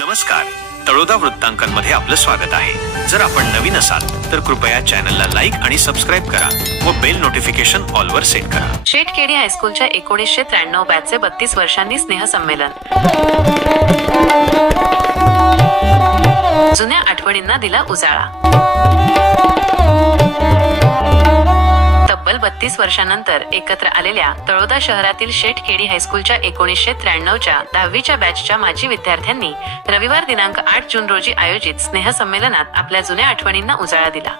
नमस्कार. तळोदा वृत्तांकनमध्ये आपलं स्वागत आहे. जर आपण नवीन असाल तर कृपया चॅनलला लाईक आणि सबस्क्राईब करा व बेल नोटिफिकेशन ऑलवर सेट करा. शेटखेडी हायस्कूलच्या एकोणीसशे त्र्याण्णव बॅचचे बत्तीस वर्षांनी स्नेहसंमेलन. जुन्या आठवणींना दिला उजाळा. बत्तीस वर्षांनंतर एकत्र आलेल्या तळोदा शहरातील शेठखेडी हायस्कूलच्या एकोणीसशे त्र्याण्णवच्या दहावीच्या बॅचच्या माजी विद्यार्थ्यांनी रविवार दिनांक आठ जून रोजी आयोजित स्नेहसंमेलनात आपल्या जुन्या आठवणींना उजाळा दिला.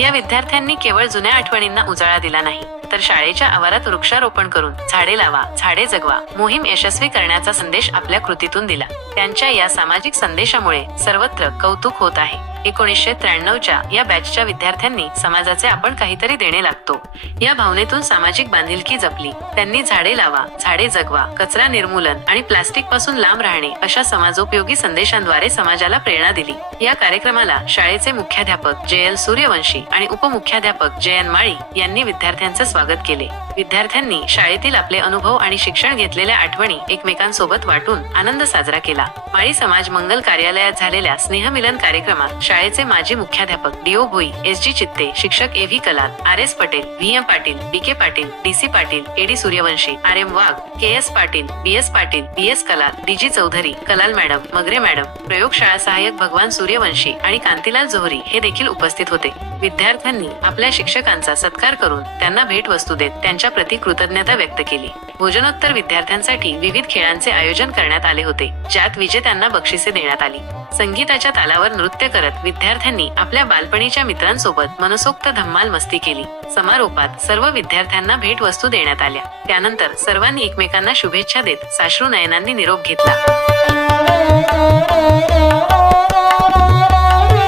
या विद्यार्थ्यांनी केवळ जुन्या आठवणींना उजाळा दिला नाही तर शाळेच्या आवारात वृक्षारोपण करून झाडे लावा झाडे जगवा मोहीम यशस्वी करण्याचा संदेश आपल्या कृतीतून दिला. त्यांच्या या सामाजिक संदेशामुळे सर्वत्र कौतुक होत आहे. एकोणीसशे त्र्याण्णवच्या या बॅचच्या विद्यार्थ्यांनी समाजाचे आपण काहीतरी देणे लागतो. या भावनेतून सामाजिक बांधिलकी जपली. त्यांनी झाडे लावा झाडे जगवा कचरा निर्मूलन आणि प्लास्टिकपासून लांब राहणे अशा समाजोपयोगी संदेशांद्वारे समाजाला प्रेरणा दिली. या कार्यक्रमाला शाळेचे मुख्याध्यापक जे एल सूर्यवंशी आणि उपमुख्याध्यापक जे एन माळी यांनी विद्यार्थ्यांचे स्वागत केले. विद्यार्थ्यांनी शाळेतील आपले अनुभव आणि शिक्षण घेतलेल्या आठवणी एकमेकांसोबत वाटून आनंद साजरा केला. माळी समाज मंगल कार्यालयात झालेल्या स्नेहमिलन कार्यक्रमात शाळेचे माजी मुख्याध्यापक do Bhoi S G Chitte शिक्षक A V Kalal R S Patel V M Patil B K Patil D C Patil A D Suryawanshi R M Wagh K S Patil B S Patil B S Kalal D G Chaudhari Kalal madam Magare madam प्रयोगशाळा सहाय्यक भगवान सूर्यवंशी आणि कांतीलाल जोहरी हे देखील उपस्थित होते. विद्यार्थ्यांनी आपल्या शिक्षकांचा सत्कार करून त्यांना भेटवस्तू देत त्यांच्या प्रति कृतज्ञता व्यक्त केली. भोजनोत्तर विद्यार्थ्यांसाठी विविध खेळांचे आयोजन करण्यात आले होते ज्यात विजेत्यांना बक्षिसे देण्यात आली. संगीताच्या तालावर नृत्य करत विद्यार्थ्यांनी आपल्या बालपणीच्या मित्रांसोबत मनसोक्त धम्माल मस्ती केली. समारोपात सर्व विद्यार्थ्यांना भेटवस्तू देण्यात आल्या. त्यानंतर सर्वांनी एकमेकांना शुभेच्छा देत साश्रू नयनांनी निरोप घेतला.